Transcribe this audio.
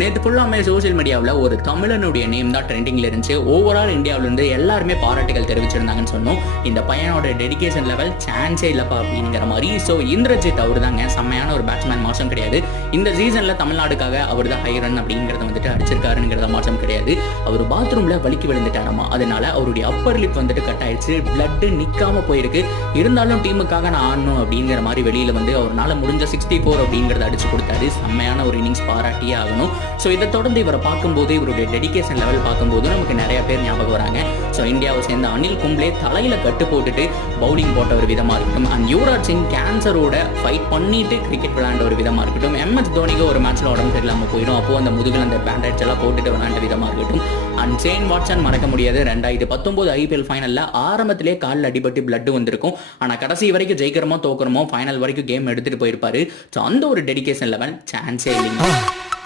நேற்று ஃபுல்லாமே சோசியல் மீடியாவில் ஒரு தமிழனுடைய நேம் தான் ட்ரெண்டிங்கில் இருந்துச்சு. ஓவரால் இந்தியாவிலேருந்து எல்லாருமே பாராட்டுகள் தெரிவிச்சிருந்தாங்கன்னு சொன்னோம். இந்த பையனோட டெடிகேஷன் லெவல் சான்ஸே இல்லைப்பா அப்படிங்கிற மாதிரி. ஸோ இந்திரஜித் அவர் தாங்க செம்மையான ஒரு பேட்ஸ்மேன், மாசம் கிடையாது. இந்த சீசனில் தமிழ்நாடுக்காக அவர் தான் ஹை ரன் அப்படிங்கிறத வந்துட்டு அடிச்சிருக்காருங்கிறத மாற்றம் கிடையாது. அவர் பாத்ரூமில் வலிக்கு விழுந்துட்டாராமா, அதனால அவருடைய அப்பர் லிப் வந்துட்டு கட் ஆயிடுச்சு, பிளட்டு நிற்காம போயிருக்கு. இருந்தாலும் டீமுக்காக நான் ஆடணும் அப்படிங்கிற மாதிரி வெளியில் வந்து அவரால் முடிஞ்ச 64 அப்படிங்கிறத அடிச்சு கொடுத்தாரு. செம்மையான ஒரு இன்னிங்ஸ், பாராட்டியே ஆகணும். ஸோ இதை தொடர்ந்து இவரை பார்க்கும்போது, இவருடைய டெடிகேஷன் லெவல் பார்க்கும்போது நமக்கு நிறைய பேர் ஞாபகம் வராங்க. ஸோ இந்தியாவை சேர்ந்த அனில் கும்ப்ளே தலையில் கட்டு போட்டுட்டு பவுலிங் போட்ட ஒரு விதமாக இருக்கட்டும், அண்ட் யுவராஜ் சிங் கேன்சரோட ஃபைட் பண்ணிட்டு கிரிக்கெட் விளையாண்ட ஒரு விதமாக இருக்கட்டும், MS தோனிக்கு ஒரு மேட்ச்சில் உடம்பு சரியில்லாமல் போயிடும், அப்போது அந்த முதுகில் அந்த பேண்டேஜ் எல்லாம் போட்டுட்டு விளையாண்ட விதமாக இருக்கட்டும், அண்ட் ஷேன் வாட்சன் மறக்க முடியாது. 2019 IPL ஃபைனலில் ஆரம்பத்திலே காலில் அடிபட்டு பிளட் வந்திருக்கும், ஆனால் கடைசி வரைக்கும் ஜெயிக்கிறமோ தோக்கிறமோ ஃபைனல் வரைக்கும் கேம் எடுத்துகிட்டு போயிருப்பாரு. ஸோ அந்த ஒரு டெடிகேஷன் லெவல் சான்ஸே இல்லைங்க.